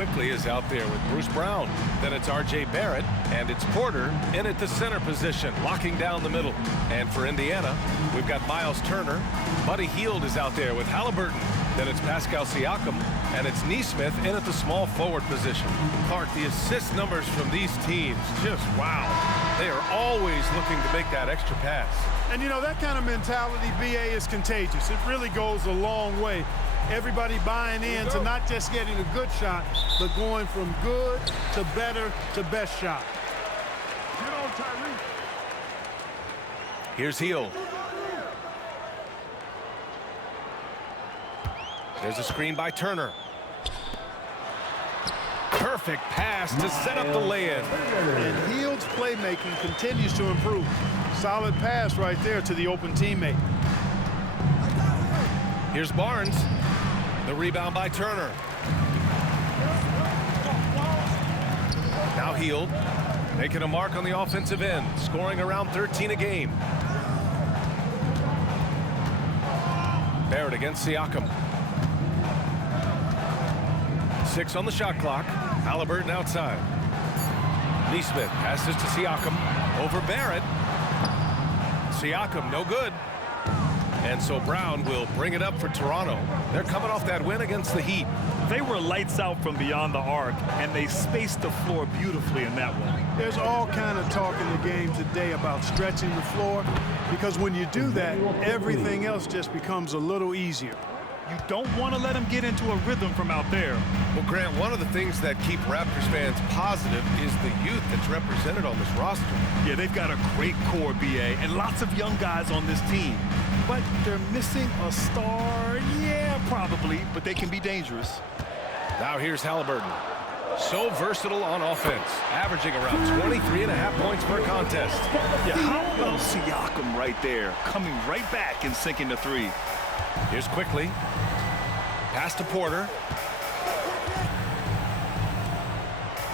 Quickly is out there with Bruce Brown. Then it's R.J. Barrett, and it's Porter in at the center position, locking down the middle. And for Indiana, we've got Miles Turner. Buddy Hield is out there with Halliburton. Then it's Pascal Siakam, and it's Nesmith in at the small forward position. Clark, the assist numbers from these teams, just wow. They are always looking to make that extra pass. And, you know, that kind of mentality, BA, is contagious. It really goes a long way. Everybody buying in to not just getting a good shot, but going from good to better to best shot. Get on, Tyree. Here's Hield. There's a screen by Turner. Perfect pass to set up the lay-in. And Hield's playmaking continues to improve. Solid pass right there to the open teammate. Here's Barnes. The rebound by Turner. Now Hield, making a mark on the offensive end, scoring around 13 a game. Barrett against Siakam. 6 on the shot clock. Halliburton outside. Nesmith passes to Siakam. Over Barrett. Siakam, no good. And so Brown will bring it up for Toronto. They're coming off that win against the Heat. They were lights out from beyond the arc, and they spaced the floor beautifully in that one. There's all kind of talk in the game today about stretching the floor, because when you do that, everything else just becomes a little easier. You don't want to let them get into a rhythm from out there. Well, Grant, one of the things that keep Raptors fans positive is the youth that's represented on this roster. Yeah, they've got a great core, BA, and lots of young guys on this team. But they're missing a star, yeah, probably, but they can be dangerous. Now here's Halliburton. So versatile on offense, averaging around 23.5 points per contest. Yeah, how about Siakam right there, coming right back and sinking the three? Here's Quickly. Pass to Porter.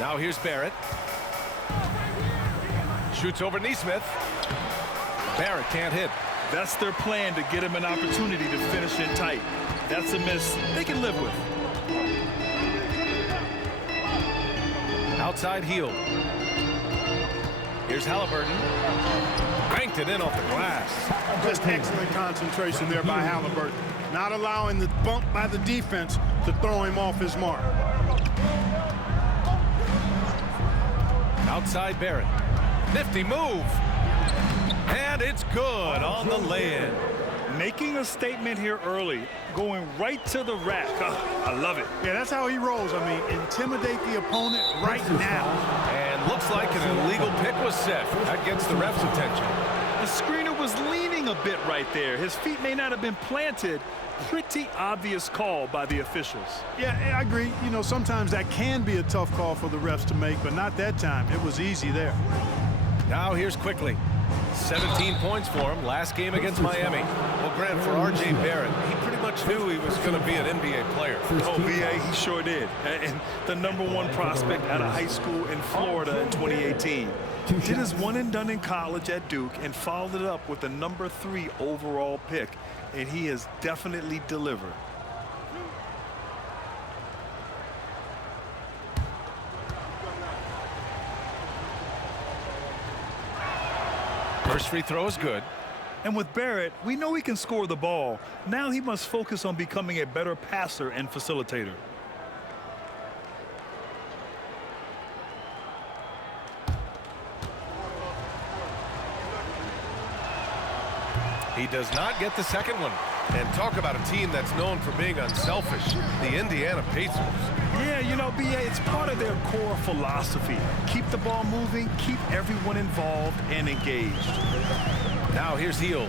Now here's Barrett. Shoots over Nesmith. Barrett can't hit. That's their plan, to get him an opportunity to finish in tight. That's a miss they can live with. Outside Hield. Here's Halliburton. Banked it in off the glass. Just excellent concentration there by Halliburton. Not allowing the bump by the defense to throw him off his mark. Outside Barrett. Nifty move. And it's good on the lay-in. Making a statement here early, going right to the rack. I love it. Yeah, that's how he rolls. I mean, intimidate the opponent right now. And looks like an illegal pick was set. That gets the ref's attention. The screener was leaning a bit right there. His feet may not have been planted. Pretty obvious call by the officials. Yeah, I agree. You know, sometimes that can be a tough call for the refs to make, but not that time. It was easy there. Now here's Quickly. 17 points for him last game against Miami. Well, Grant, for R.J. Barrett, he pretty much knew he was going to be an NBA player. Oh, BA, he sure did. And the #1 prospect out of high school in Florida in 2018. Did his one and done in college at Duke and followed it up with the #3 overall pick. And he has definitely delivered. First free throw is good. And with Barrett, we know he can score the ball. Now he must focus on becoming a better passer and facilitator. He does not get the second one. And talk about a team that's known for being unselfish, the Indiana Pacers. Yeah, you know, BA, it's part of their core philosophy. Keep the ball moving, keep everyone involved and engaged. Now here's Hield.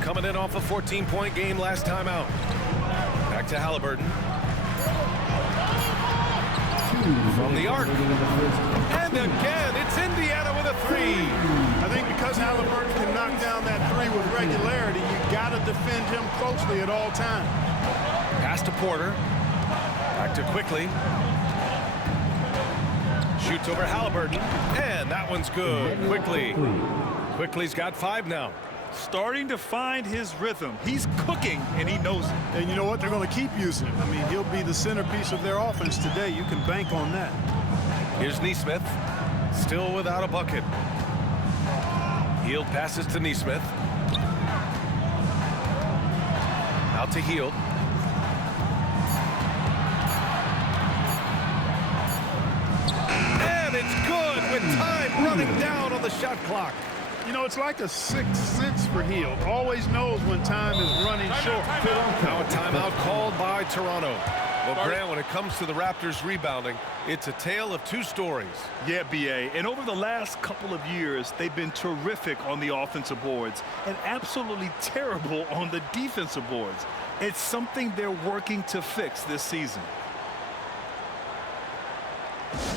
Coming in off a 14-point game last time out. Back to Halliburton. From the arc. And again, it's Indiana with a three. I think because Halliburton can knock down that three with regularity, you got to defend him closely at all times. Pass to Porter. Back to Quickly. Shoots over Halliburton. And that one's good. Quickly's got 5 now. Starting to find his rhythm. He's cooking, and he knows it. And you know what? They're going to keep using him. I mean, he'll be the centerpiece of their offense today. You can bank on that. Here's Nesmith, still without a bucket. Hield passes to Nesmith. Out to Hield. And it's good with time running down on the shot clock. You know, it's like a sixth sense for Hield. Always knows when time is running short. Now a timeout called by Toronto. Well, Grant, when it comes to the Raptors rebounding, it's a tale of two stories. Yeah, B.A. And over the last couple of years, they've been terrific on the offensive boards and absolutely terrible on the defensive boards. It's something they're working to fix this season.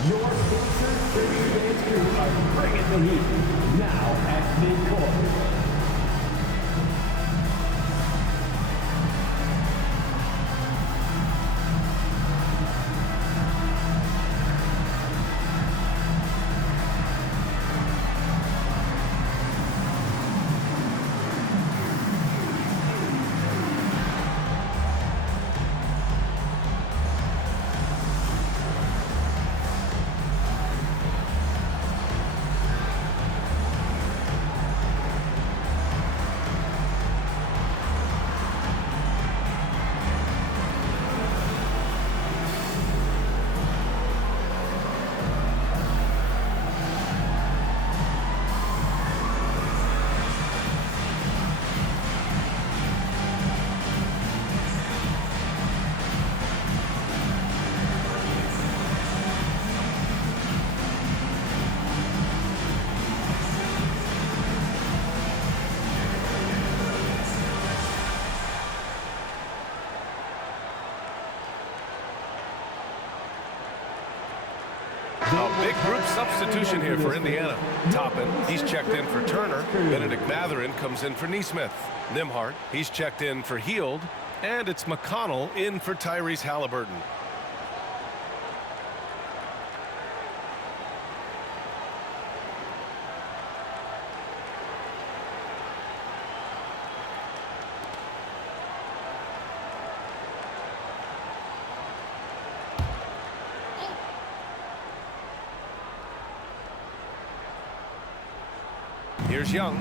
Your Pacers dance crew are bringing the heat. Now at midcourt. A big group substitution here for Indiana. Toppin, he's checked in for Turner. Benedict Mathurin comes in for Nesmith. Nimhart, he's checked in for Hield. And it's McConnell in for Tyrese Halliburton. Here's Young.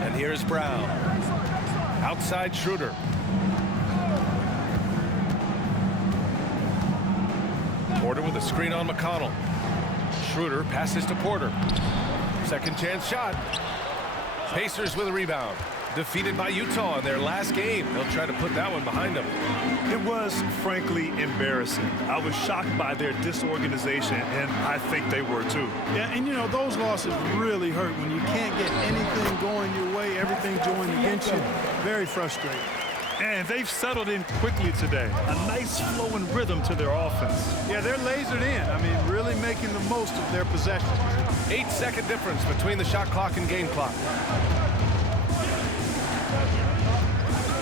And here's Brown. Outside Schroeder. Porter with a screen on McConnell. Schroeder passes to Porter. Second chance shot. Pacers with a rebound. Defeated by Utah in their last game. They'll try to put that one behind them. It was, frankly, embarrassing. I was shocked by their disorganization, and I think they were too. Yeah, and you know, those losses really hurt when you can't get anything going your way, everything's going against you. Very frustrating. And they've settled in quickly today. A nice flowing rhythm to their offense. Yeah, they're lasered in. I mean, really making the most of their possessions. 8-second difference between the shot clock and game clock.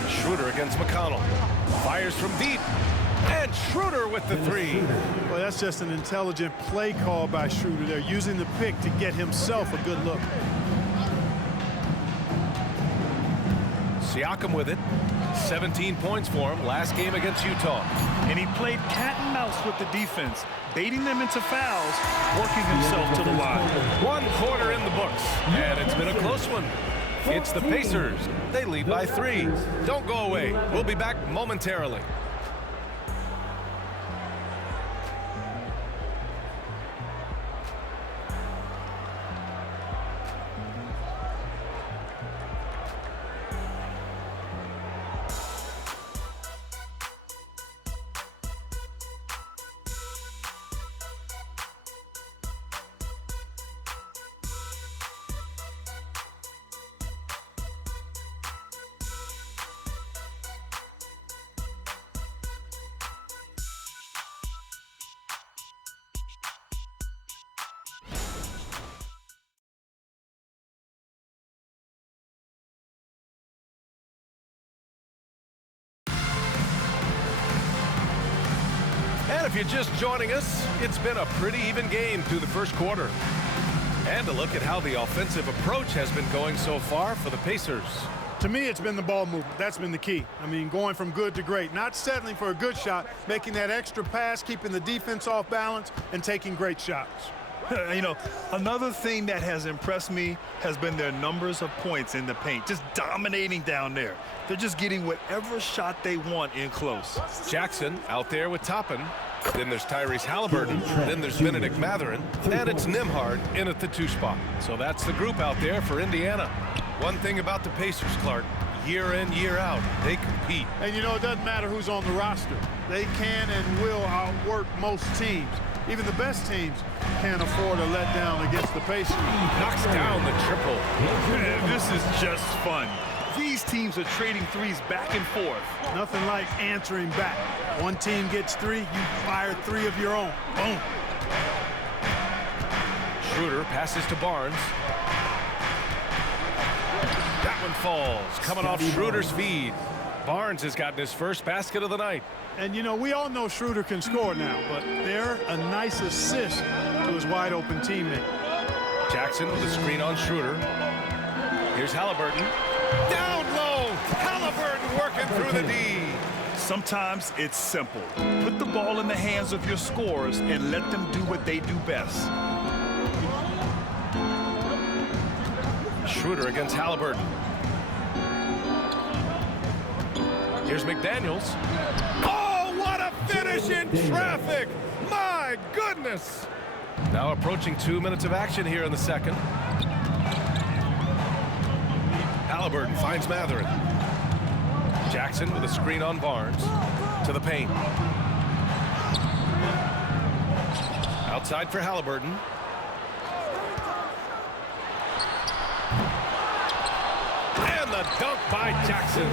Schroeder against McConnell. Fires from deep. And Schroeder with the three. Well, that's just an intelligent play call by Schroeder. They're using the pick to get himself a good look. Siakam with it. 17 points for him last game against Utah. And he played cat and mouse with the defense, baiting them into fouls, working himself to the line. 1 quarter in the books, and it's been a close one. It's the Pacers. They lead by 3. Don't go away. We'll be back momentarily. And if you're just joining us, it's been a pretty even game through the first quarter. And a look at how the offensive approach has been going so far for the Pacers. To me, it's been the ball movement. That's been the key. I mean, going from good to great. Not settling for a good shot, making that extra pass, keeping the defense off balance, and taking great shots. You know, another thing that has impressed me has been their numbers of points in the paint, just dominating down there. They're just getting whatever shot they want in close. Jackson out there with Toppin. Then there's Tyrese Halliburton. Then there's Benedict Mathurin. And it's Nembhard in at the 2 spot. So that's the group out there for Indiana. One thing about the Pacers, Clark, year in, year out, they compete. And, you know, it doesn't matter who's on the roster. They can and will outwork most teams. Even the best teams can't afford a letdown against the Pacers. Knocks down the triple. Man, this is just fun. These teams are trading threes back and forth. Nothing like answering back. One team gets 3, you fire 3 of your own. Boom. Schroeder passes to Barnes. That one falls. Coming off Schroeder's feed. Barnes has gotten his first basket of the night. And, you know, we all know Schroeder can score now, but they're a nice assist to his wide-open teammate. Jackson with a screen on Schroeder. Here's Halliburton. Down low. Halliburton working through the D. Sometimes it's simple. Put the ball in the hands of your scorers and let them do what they do best. Schroeder against Halliburton. Here's McDaniels. Oh, what a finish in traffic! My goodness! Now approaching 2 minutes of action here in the second. Halliburton finds Mathurin. Jackson with a screen on Barnes. To the paint. Outside for Halliburton. And the dunk by Jackson.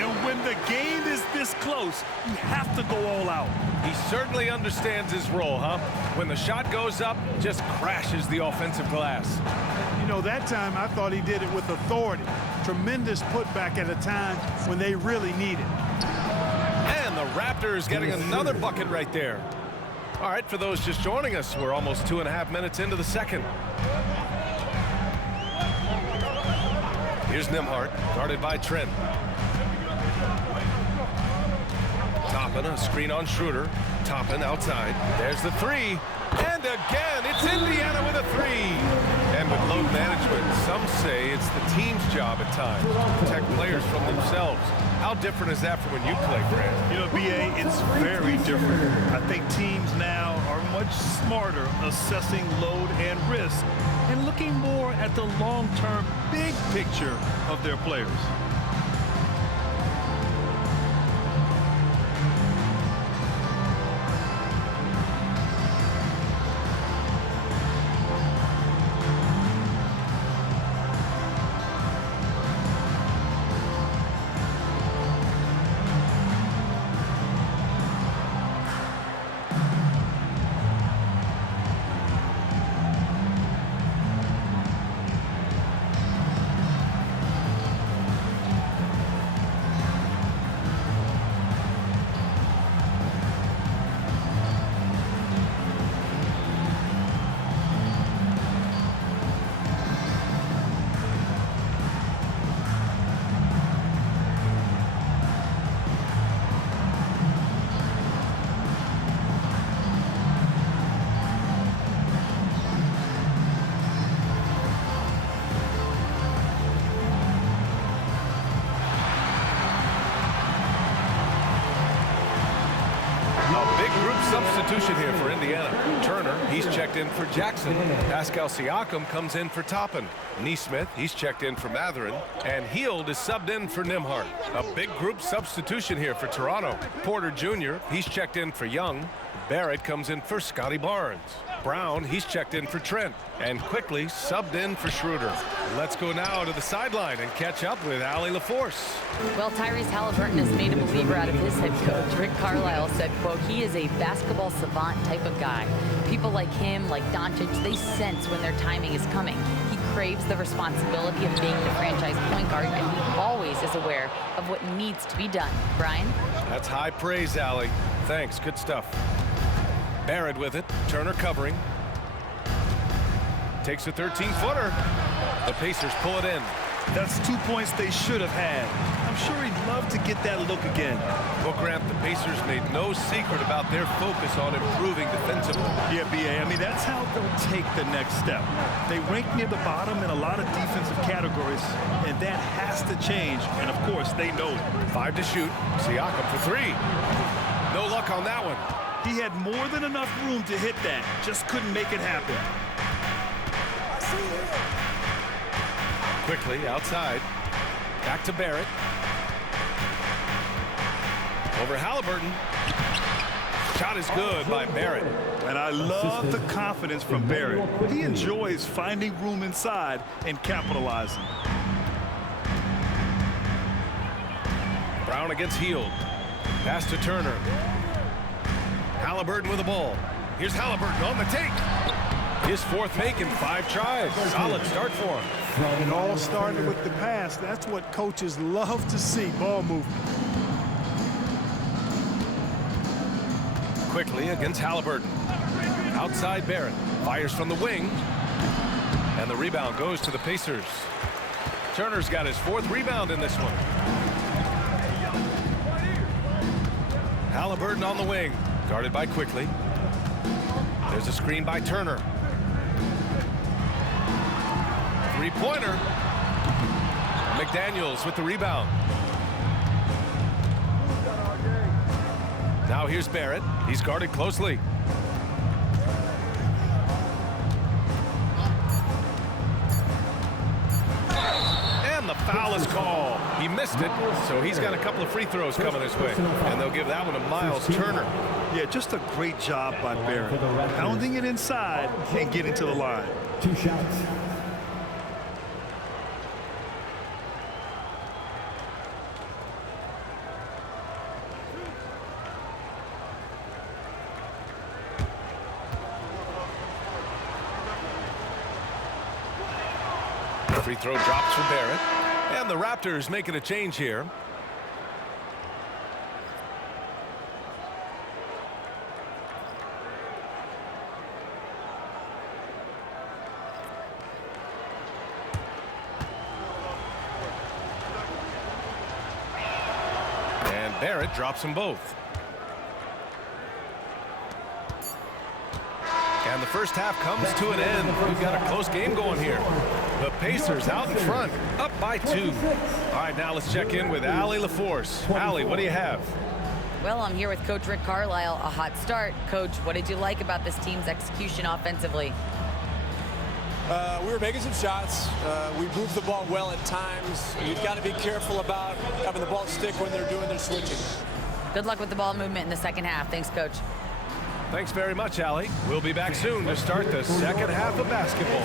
And when the game is this close, you have to go all out. He certainly understands his role, huh? When the shot goes up, just crashes the offensive glass. You know, that time I thought he did it with authority. Tremendous putback at a time when they really need it. And the Raptors getting another bucket right there. All right, for those just joining us, we're almost 2.5 minutes into the second. Here's Nembhard, guarded by Trent. Toppin, a screen on Schroeder. Toppin outside. There's the 3. And again, it's Indiana with a 3. And with load management, some say it's the team's job at times to protect players from themselves. How different is that from when you played, Grant? You know, BA, it's very different. I think teams now are much smarter assessing load and risk and looking more at the long-term big picture of their players. Substitution here for Indiana. Turner, he's checked in for Jackson. Pascal Siakam comes in for Toppin. Nesmith, he's checked in for Mathurin. And Hield is subbed in for Nembhard. A big group substitution here for Toronto. Porter Jr., he's checked in for Young. Barrett comes in for Scotty Barnes. Brown, he's checked in for Trent. And quickly subbed in for Schroeder. Let's go now to the sideline and catch up with Allie LaForce. Well, Tyrese Halliburton has made a believer out of his head coach. Rick Carlisle said, quote, he is a basketball savant type of guy. People like him, like Doncic, they sense when their timing is coming. He craves the responsibility of being the franchise point guard, and he always is aware of what needs to be done. Brian? That's high praise, Allie. Thanks, good stuff. Barrett with it, Turner covering. takes a 13-footer. The Pacers pull it in. That's 2 points they should have had. I'm sure he'd love to get that look again. Well, Grant, the Pacers made no secret about their focus on improving defensively. Yeah, B.A., I mean, that's how they'll take the next step. They rank near the bottom in a lot of defensive categories, and that has to change, and of course, they know it. 5 to shoot. Siakam for 3. No luck on that one. He had more than enough room to hit that, just couldn't make it happen. Quickly outside. Back to Barrett. Over Halliburton. Shot is good by Barrett. And I love the confidence from Barrett. He enjoys finding room inside and capitalizing. Brown against Hield. Pass to Turner. Halliburton with the ball. Here's Halliburton on the take. His 4th make in 5 tries. Solid start for him. It all started with the pass. That's what coaches love to see, ball movement. Quickly against Halliburton. Outside Barrett. Fires from the wing. And the rebound goes to the Pacers. Turner's got his 4th rebound in this one. Halliburton on the wing. Guarded by Quickly. There's a screen by Turner. 3-pointer. McDaniels with the rebound. Now here's Barrett. He's guarded closely. And the foul is called. He missed it, so he's got a couple of free throws coming his way. And they'll give that one to Miles Turner. Yeah, just a great job by Barrett. Pounding it inside and getting to the line. 2 shots. Free throw drops for Barrett. And the Raptors making a change here. And Barrett drops them both. And the first half comes to an end. We've got a close game going here. The Pacers out in front, up by 2. All right, now let's check in with Allie LaForce. Allie, what do you have? Well, I'm here with Coach Rick Carlisle. A hot start. Coach, what did you like about this team's execution offensively? We were making some shots. We moved the ball well at times. You've got to be careful about having the ball stick when they're doing their switching. Good luck with the ball movement in the second half. Thanks, Coach. Thanks very much, Allie. We'll be back soon to start the second half of basketball.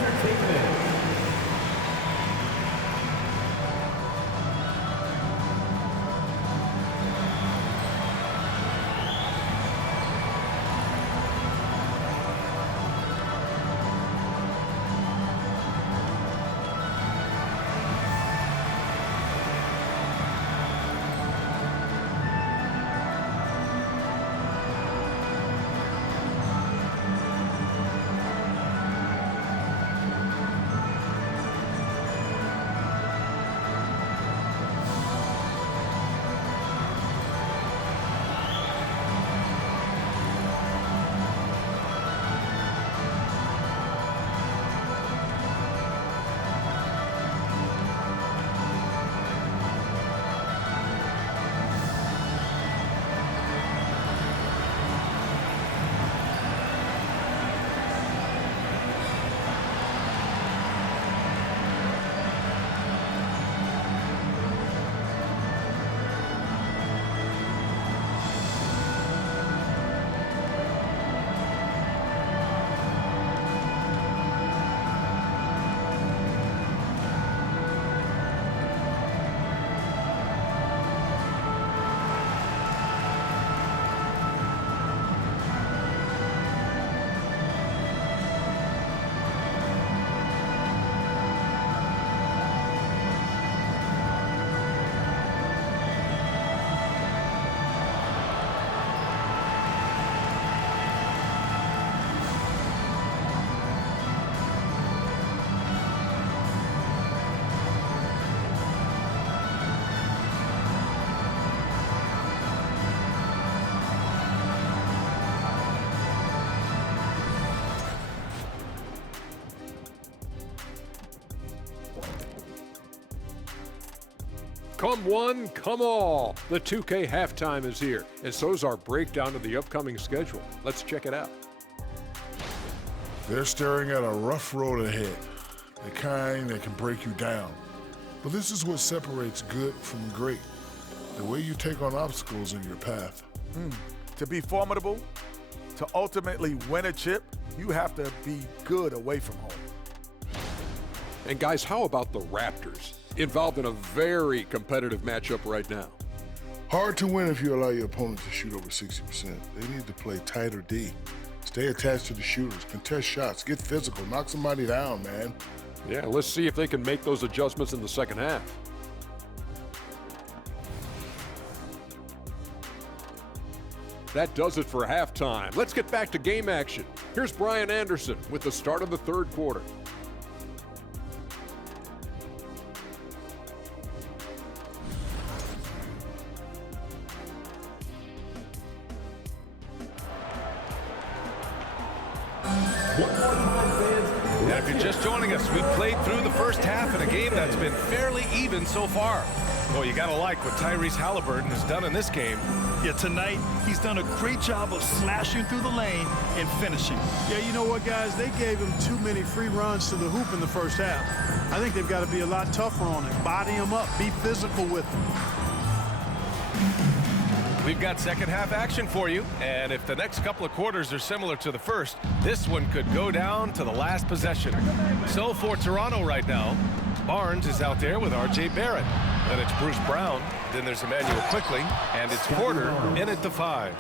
Come one, come all. The 2K halftime is here, and so is our breakdown of the upcoming schedule. Let's check it out. They're staring at a rough road ahead, the kind that can break you down. But this is what separates good from great, the way you take on obstacles in your path. To be formidable, to ultimately win a chip, you have to be good away from home. And guys, how about the Raptors? Involved in a very competitive matchup right now. Hard to win if you allow your opponent to shoot over 60%. They need to play tighter D. Stay attached to the shooters, contest shots, get physical, knock somebody down, man. Yeah, let's see if they can make those adjustments in the second half. That does it for halftime. Let's get back to game action. Here's Brian Anderson with the start of the third quarter. And if you're just joining us, we played through the first half in a game that's been fairly even so far. Well, you gotta like what Tyrese Halliburton has done in this game. Yeah, tonight he's done a great job of slashing through the lane and finishing. Yeah, you know what, guys? They gave him too many free runs to the hoop in the first half. I think they've got to be a lot tougher on him. Body him up. Be physical with him. We've got second half action for you, and if the next couple of quarters are similar to the first, this one could go down to the last possession. So for Toronto right now, Barnes is out there with RJ Barrett. Then it's Bruce Brown, then there's Emmanuel Quickly, and it's Porter in at the 5.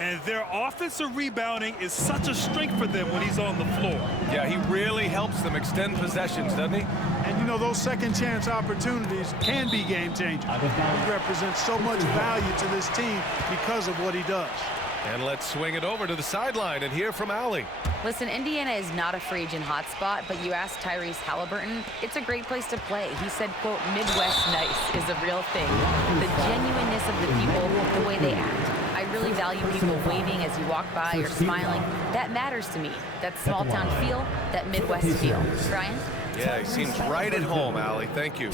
And their offensive rebounding is such a strength for them when he's on the floor. Yeah, he really helps them extend possessions, doesn't he? And you know, those second chance opportunities can be game changing. He represents so much value to this team because of what he does. And let's swing it over to the sideline and hear from Allie. Listen, Indiana is not a free agent hotspot, but you asked Tyrese Halliburton, it's a great place to play. He said, quote, Midwest nice is a real thing. The genuineness of the people, the way they act. I really value people waving as you walk by or smiling. That matters to me. That small town feel, that Midwest feel. Brian? Yeah, he seems right at home, Allie. Thank you.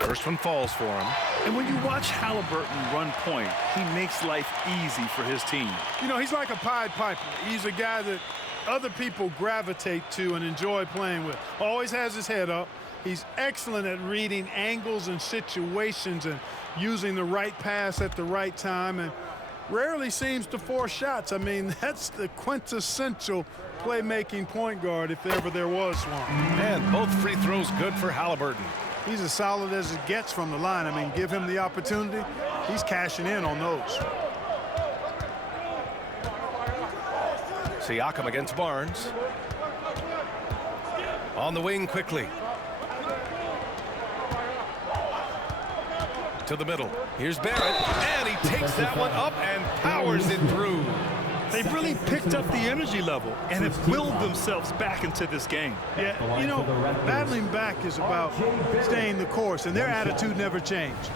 First one falls for him. And when you watch Halliburton run point, he makes life easy for his team. You know, he's like a Pied Piper. He's a guy that other people gravitate to and enjoy playing with. Always has his head up. He's excellent at reading angles and situations and using the right pass at the right time, and rarely seems to force shots. I mean, that's the quintessential playmaking point guard if ever there was one. And both free throws good for Halliburton. He's as solid as it gets from the line. I mean, give him the opportunity, he's cashing in on those. Siakam against Barnes. On the wing quickly. To the middle. Here's Barrett, and he takes that one up and powers it through. They've really picked up the energy level and have willed themselves back into this game. Yeah, you know, battling back is about staying the course, and their attitude never changed.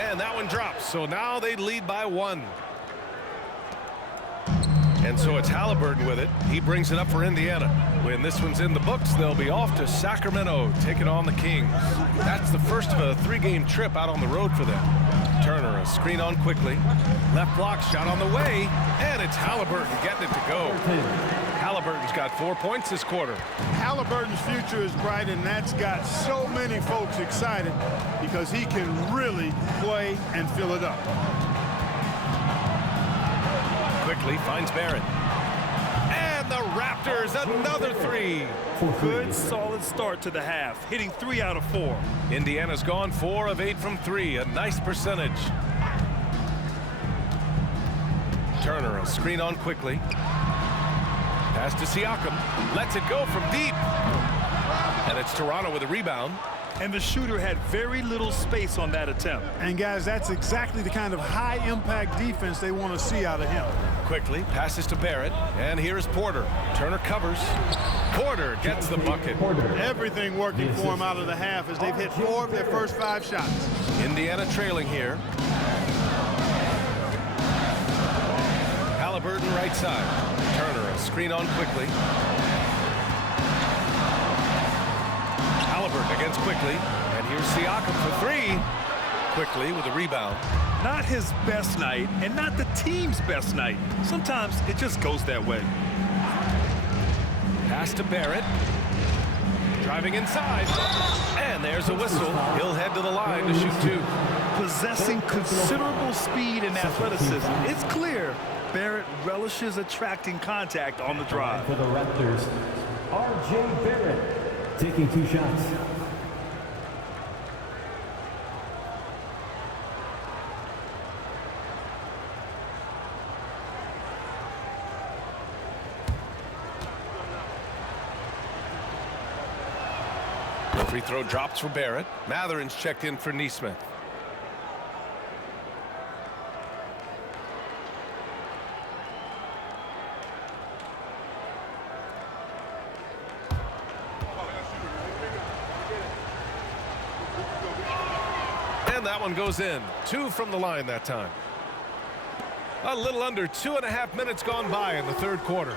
And that one drops, so now they lead by 1. And so it's Halliburton with it. He brings it up for Indiana. When this one's in the books, they'll be off to Sacramento, taking on the Kings. That's the first of a 3-game trip out on the road for them. Turner, a screen on quickly. Left block shot on the way, and it's Halliburton getting it to go. Halliburton's got 4 points this quarter. Halliburton's future is bright, and that's got so many folks excited because he can really play and fill it up. Quickly finds Barrett. And the Raptors, another 3. Good, solid start to the half, hitting 3 out of 4. Indiana's gone 4 of 8 from 3, a nice percentage. Turner, a screen on quickly. Pass to Siakam, lets it go from deep. And it's Toronto with a rebound. and the shooter had very little space on that attempt. And guys, that's exactly the kind of high-impact defense they want to see out of him. Quickly passes to Barrett, and here's Porter. Turner covers. Porter gets the bucket. Everything working for him out of the half as they've hit 4 of their first 5 shots. Indiana trailing here. Halliburton right side. Turner a screen on quickly. Halliburton against quickly, and here's Siakam for 3. Quickly with a rebound. Not his best night, and not the team's best night. Sometimes it just goes that way. Pass to Barrett. Driving inside. And there's a whistle. He'll head to the line to shoot 2. Possessing considerable speed and athleticism, it's clear Barrett relishes attracting contact on the drive. For the Raptors, R.J. Barrett taking 2 shots. The free throw drops for Barrett. Matherin's checked in for Nesmith. And that one goes in. 2 from the line that time. A little under 2.5 minutes gone by in the third quarter.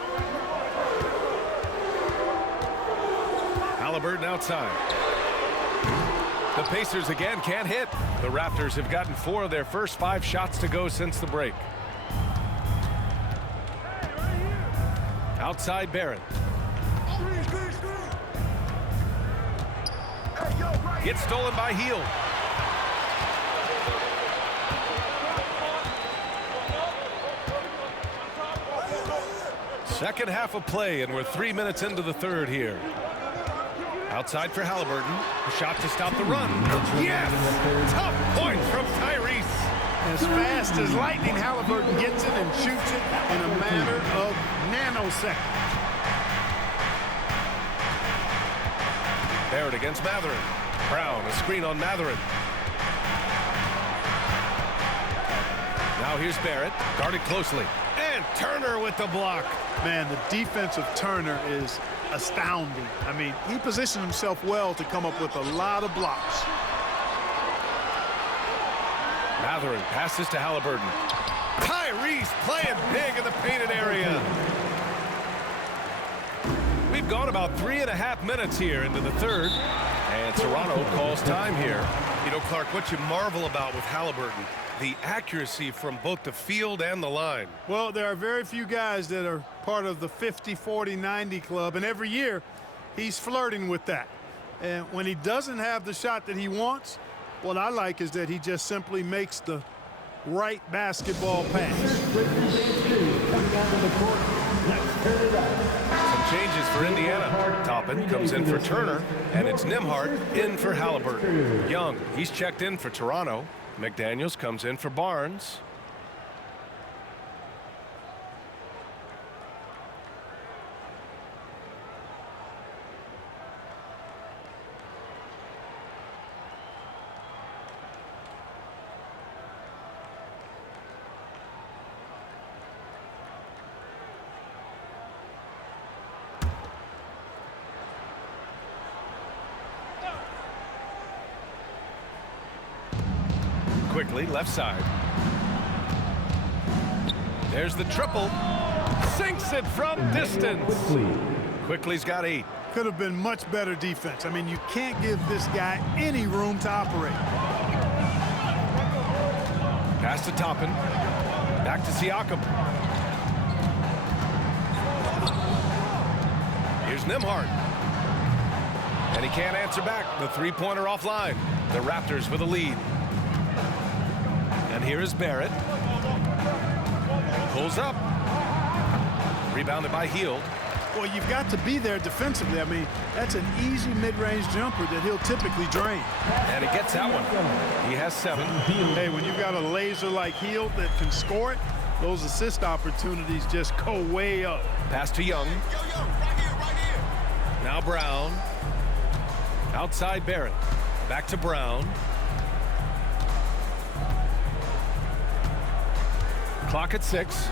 Halliburton outside. The Pacers again can't hit. The Raptors have gotten 4 of their first 5 shots to go since the break. Outside Barrett. Gets stolen by Hield. Second half of play, and we're 3 minutes into the third here. Outside for Halliburton. A shot to stop the run. Yes! Tough point from Tyrese. As fast as lightning, Halliburton gets it and shoots it in a matter of nanoseconds. Barrett against Matherin. Brown, a screen on Matherin. Now here's Barrett, guarded closely. And Turner with the block. Man, the defense of Turner is astounding. I mean, he positioned himself well to come up with a lot of blocks. Matherin passes to Halliburton. Tyrese playing big in the painted area. We've gone about 3.5 minutes here into the third. And Toronto calls time here. You know, Clark, what you marvel about with Halliburton, the accuracy from both the field and the line. Well, there are very few guys that are part of the 50, 40, 90 club, and every year he's flirting with that. And when he doesn't have the shot that he wants, what I like is that he just simply makes the right basketball pass. Some changes for Indiana. Toppin comes in for Turner, and it's Nembhard in for Halliburton. Young, he's checked in for Toronto. McDaniels comes in for Barnes. Quickly, left side. There's the triple. Sinks it from distance. Quickly's got 8. Could have been much better defense. I mean, you can't give this guy any room to operate. Pass to Toppin. Back to Siakam. Here's Nembhard. And he can't answer back. The three-pointer offline. The Raptors with a lead. And here is Barrett. Pulls up. Rebounded by Hield. Well, you've got to be there defensively. I mean, that's an easy mid-range jumper that he'll typically drain. And he gets that one. He has 7. Hey, when you've got a laser like Hield that can score it, those assist opportunities just go way up. Pass to Young. Now Brown. Outside Barrett. Back to Brown. Clock at 6.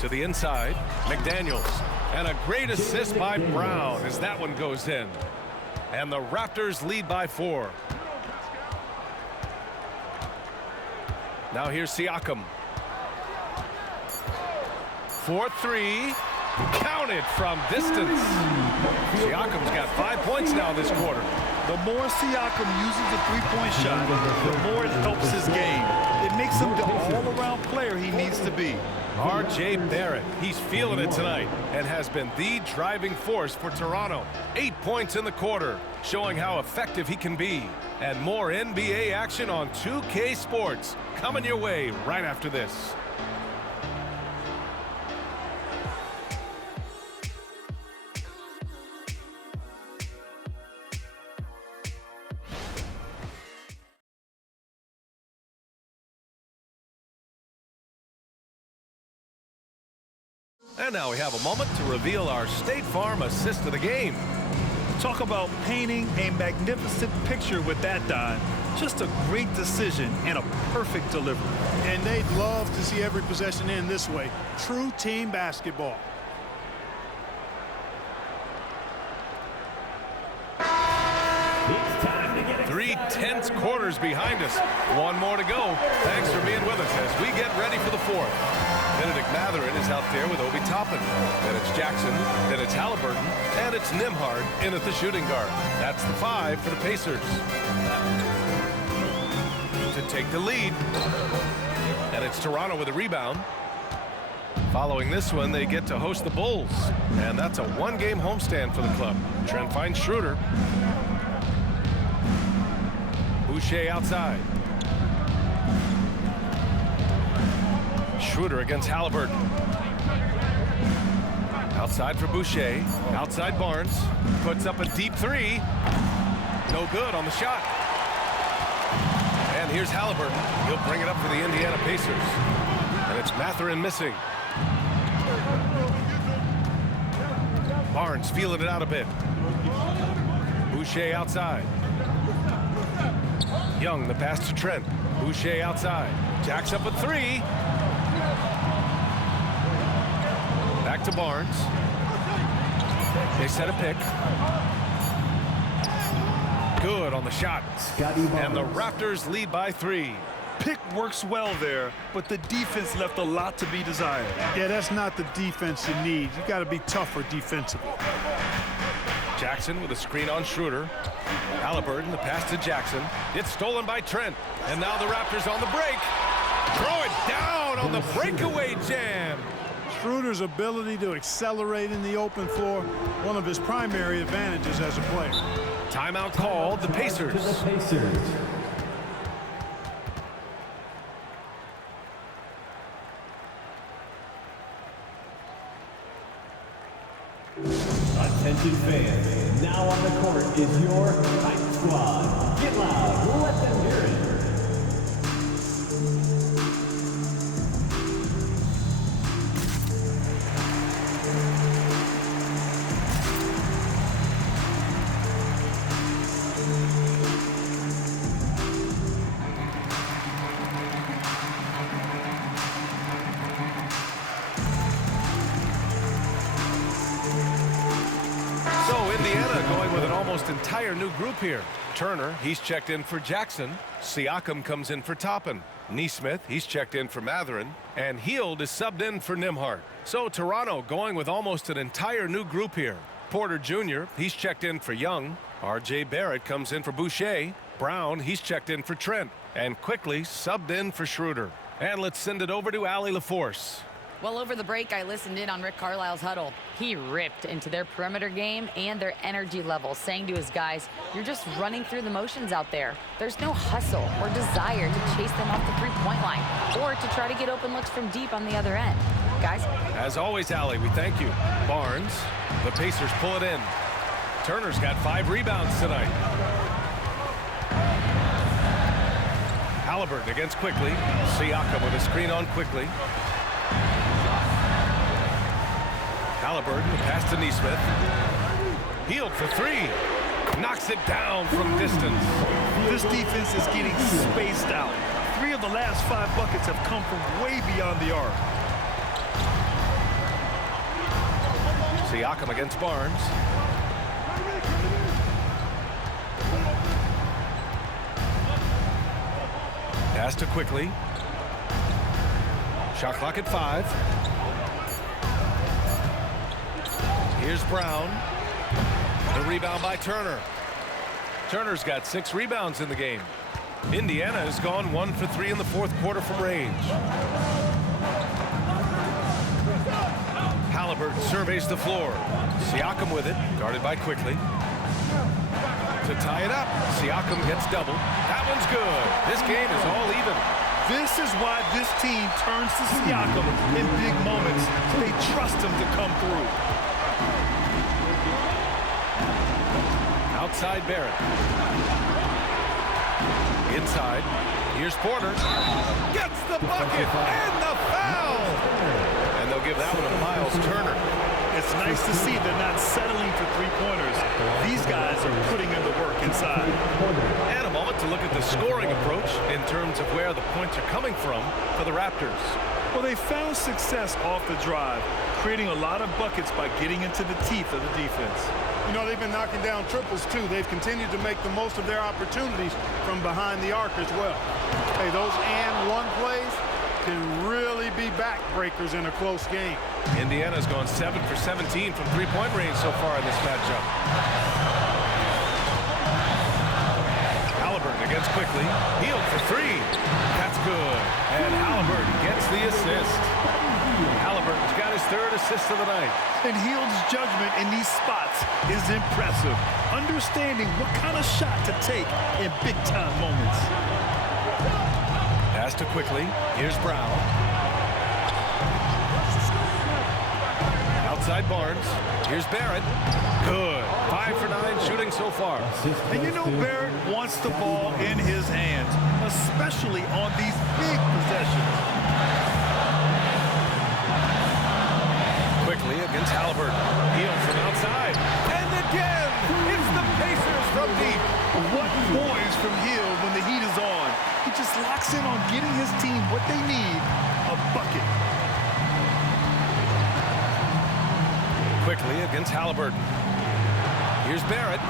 To the inside. McDaniels. And a great assist by Brown as that one goes in. And the Raptors lead by 4. Now here's Siakam. 4-3. Counted from distance. Siakam's got 5 points now this quarter. The more Siakam uses the three-point shot, the more it helps his game. It makes him the all-around player he needs to be. R.J. Barrett, he's feeling it tonight and has been the driving force for Toronto. 8 points in the quarter, showing how effective he can be. And more NBA action on 2K Sports coming your way right after this. And now we have a moment to reveal our State Farm assist of the game. Talk about painting a magnificent picture with that, Don. Just a great decision and a perfect delivery. And they'd love to see every possession end this way. True team basketball. It's time to get it. 3 tense quarters behind us. One more to go. Thanks for being with us as we get ready for the 4th. Benedict Mathurin is out there with Obi Toppin. Then it's Jackson, then it's Halliburton, and it's Nembhard in at the shooting guard. That's the 5 for the Pacers. To take the lead. And it's Toronto with a rebound. Following this one, they get to host the Bulls. And that's a 1-game homestand for the club. Trent finds Schroeder. Boucher outside. Schroeder against Halliburton. Outside for Boucher. Outside Barnes. Puts up a deep 3. No good on the shot. And here's Halliburton. He'll bring it up for the Indiana Pacers. And it's Mathurin missing. Barnes feeling it out a bit. Boucher outside. Young, the pass to Trent. Boucher outside. Jacks up a 3. Back to Barnes. They set a pick. Good on the shot. And the Raptors lead by 3. Pick works well there, but the defense left a lot to be desired. Yeah, that's not the defense you need. You got to be tougher defensively. Jackson with a screen on Schroeder. Halliburton, the pass to Jackson. It's stolen by Trent. And now the Raptors on the break. Throw it down on the breakaway jam. Schroeder's ability to accelerate in the open floor, one of his primary advantages as a player. Timeout called, the Pacers. Attention fans, now on the court is your Hype Squad. Get loud, let them hear it. Entire new group here. Turner, he's checked in for Jackson. Siakam comes in for Toppin. Nesmith, he's checked in for Mathurin. And Hield is subbed in for Nembhard. So Toronto going with almost an entire new group here. Porter Jr., he's checked in for Young. R.J. Barrett comes in for Boucher. Brown, he's checked in for Trent. And quickly subbed in for Schroeder. And let's send it over to Allie LaForce. Well, over the break, I listened in on Rick Carlisle's huddle. He ripped into their perimeter game and their energy level, saying to his guys, you're just running through the motions out there. There's no hustle or desire to chase them off the three-point line or to try to get open looks from deep on the other end. Guys? As always, Allie, we thank you. Barnes, the Pacers pull it in. Turner's got 5 rebounds tonight. Halliburton against Quickly. Siakam with a screen on Quickly. Halliburton, the pass to Nesmith. Hield for 3. Knocks it down from distance. This defense is getting spaced out. 3 of the last 5 buckets have come from way beyond the arc. Siakam against Barnes. Pass to quickly. Shot clock at 5. Here's Brown. The rebound by Turner. Turner's got 6 rebounds in the game. Indiana has gone 1 for 3 in the 4th quarter from range. Halliburton surveys the floor. Siakam with it, guarded by Quickly. To tie it up, Siakam gets double. That one's good. This game is all even. This is why this team turns to Siakam in big moments. They trust him to come through. Outside Barrett. Inside. Here's Porter. Gets the bucket and the foul. And they'll give that one to Miles Turner. It's nice to see they're not settling for 3-pointers. These guys are putting in the work inside. And a moment to look at the scoring approach in terms of where the points are coming from for the Raptors. Well, they found success off the drive, creating a lot of buckets by getting into the teeth of the defense. You know, they've been knocking down triples, too. They've continued to make the most of their opportunities from behind the arc as well. Hey, those and one plays can really be backbreakers in a close game. Indiana's gone 7 for 17 from 3-point range so far in this matchup. Halliburton against Quickly. Healed for 3. That's good. And Halliburton gets the assist. Halliburton's got his 3rd assist of the night. And Hield's judgment in these spots is impressive. Understanding what kind of shot to take in big-time moments. Pass to Quickly. Here's Brown. Outside Barnes. Here's Barrett. Good. 5 for 9 shooting so far. And you know Barrett wants the ball in his hands, especially on these big possessions. Quickly against Halliburton. Healed from outside. And again, it's the Pacers from deep. What poise from Hield when the heat is on. He just locks in on getting his team what they need, a bucket. Quickly against Halliburton. Here's Barrett.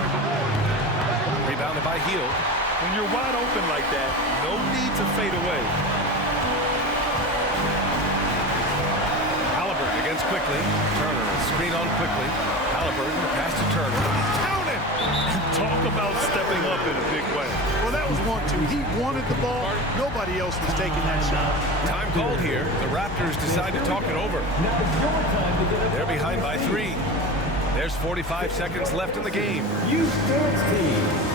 Rebounded by Hield. When you're wide open like that, no need to fade away. Halliburton against Quickly. Turner, screen on Quickly. Halliburton, pass to Turner. Count it! Talk about stepping up in a big way. Well, that was 1-2. He wanted the ball. Nobody else was taking that shot. Time called here. The Raptors decide to talk it over. They're behind by 3. There's 45 seconds left in the game. Houston team.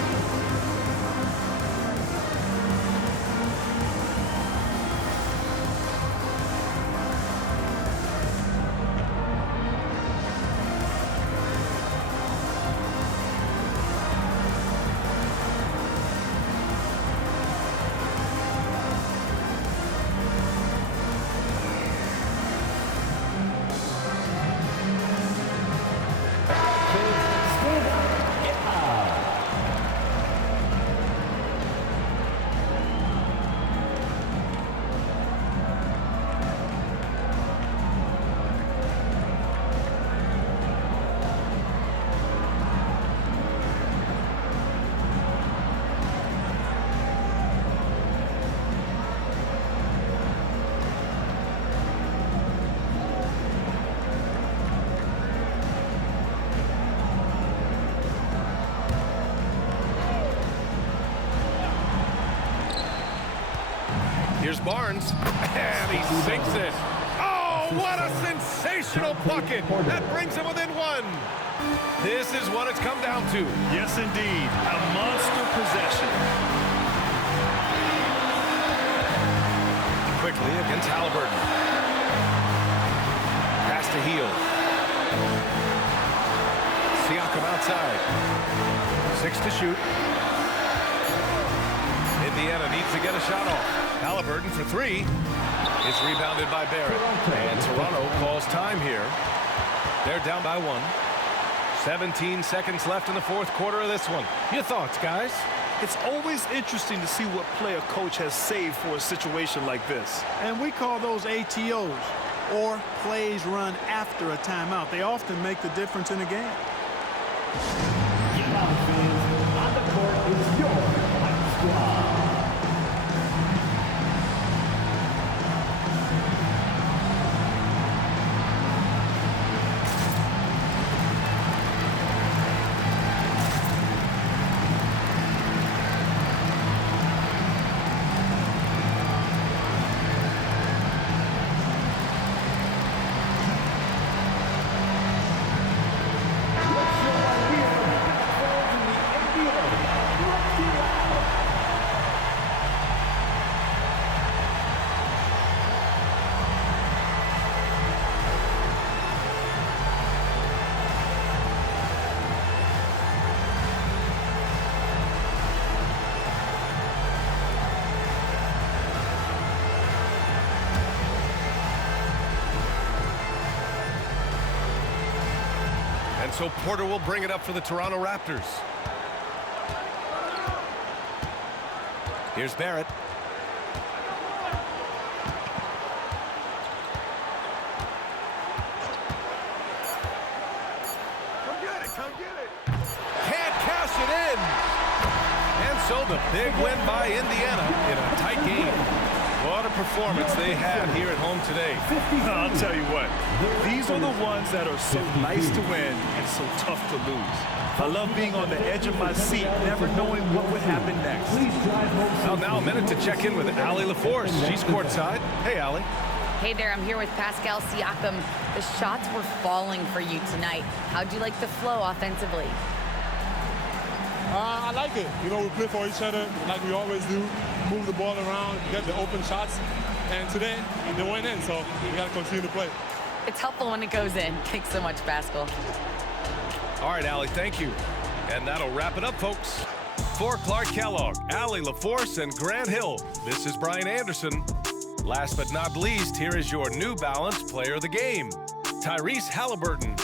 Here's Barnes, and he sinks it. Oh, what a sensational bucket. That brings him within 1. This is what it's come down to. Yes, indeed. A monster possession. Quickly against Halliburton. Pass to Hield. Siakam outside. 6 to shoot. Indiana needs to get a shot off. Halliburton for 3. It's rebounded by Barrett. And Toronto calls time here. They're down by 1. 17 seconds left in the fourth quarter of this one. Your thoughts, guys? It's always interesting to see what play a coach has saved for a situation like this. And we call those ATOs, or plays run after a timeout. They often make the difference in a game. Get out, fans. On the court is your Fight Squad. And so Porter will bring it up for the Toronto Raptors. Here's Barrett. Come get it, come get it. Can't cash it in. And so the big win by Indiana in a tight game. What a performance they had here at home today. I'll tell you what, these are the ones that are so nice to win and so tough to lose. I love being on the edge of my seat, never knowing what would happen next. Well, now a minute to check in with Allie LaForce. She's courtside. Hey, Allie. Hey there, I'm here with Pascal Siakam. The shots were falling for you tonight. How'd you like the flow offensively? I like it. You know, we play for each other like we always do. Move the ball around, get the open shots. And today, they went in, so we got to continue to play. It's helpful when it goes in. Thanks so much, Pascal. All right, Allie, thank you. And that'll wrap it up, folks. For Clark Kellogg, Allie LaForce, and Grant Hill, this is Brian Anderson. Last but not least, here is your New Balance Player of the Game, Tyrese Halliburton.